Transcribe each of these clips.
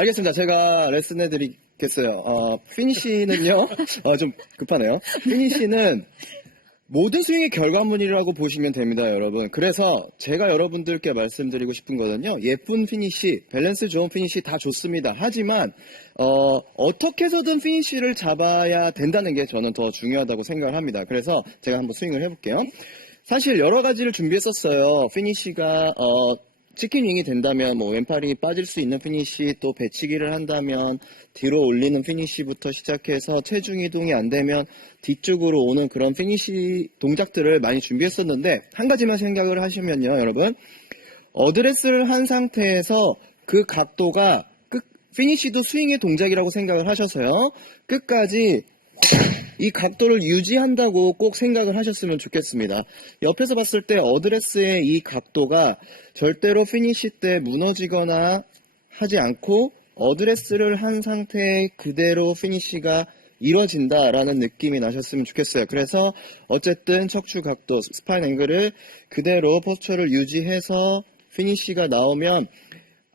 알겠습니다. 제가 레슨 해 드리겠어요. 어, 피니시는요, 어, 좀 급하네요. 피니시는 모든 스윙의 결과물이라고 보시면 됩니다, 여러분. 그래서 제가 여러분들께 말씀드리고 싶은 거는요, 예쁜 피니시, 밸런스 좋은 피니시 다 좋습니다. 하지만, 어, 어떻게 해서든 피니시를 잡아야 된다는 게 저는 더 중요하다고 생각을 합니다. 그래서 제가 한번 스윙을 해볼게요. 사실 여러 가지를 준비했었어요. 피니시가, 어, 치킨윙이 된다면 뭐 왼팔이 빠질 수 있는 피니시 또 배치기를 한다면 뒤로 올리는 피니시부터 시작해서 체중 이동이 안 되면 뒤쪽으로 오는 그런 피니시 동작들을 많이 준비했었는데 한 가지만 생각을 하시면요 여러분. 어드레스를 한 상태에서 그 각도가 끝 피니시도 스윙의 동작이라고 생각을 하셔서요. 끝까지 이 각도를 유지한다고 꼭 생각을 하셨으면 좋겠습니다. 옆에서 봤을 때 어드레스의 이 각도가 절대로 피니시 때 무너지거나 하지 않고 어드레스를 한 상태에 그대로 피니시가 이뤄진다라는 느낌이 나셨으면 좋겠어요. 그래서 어쨌든 척추 각도, 스파인 앵글을 그대로 포스처를 유지해서 피니시가 나오면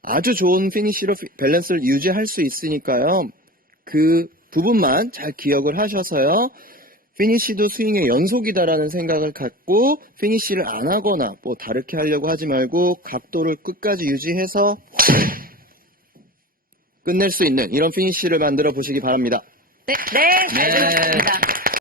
아주 좋은 피니시로 피- 밸런스를 유지할 수 있으니까요. 그 부분만 잘 기억을 하셔서요. 피니시도 스윙의 연속이다라는 생각을 갖고 피니시를 안 하거나 뭐 다르게 하려고 하지 말고 각도를 끝까지 유지해서 끝낼 수 있는 이런 피니시를 만들어 보시기 바랍니다. 네, 네, 잘 들었습니다.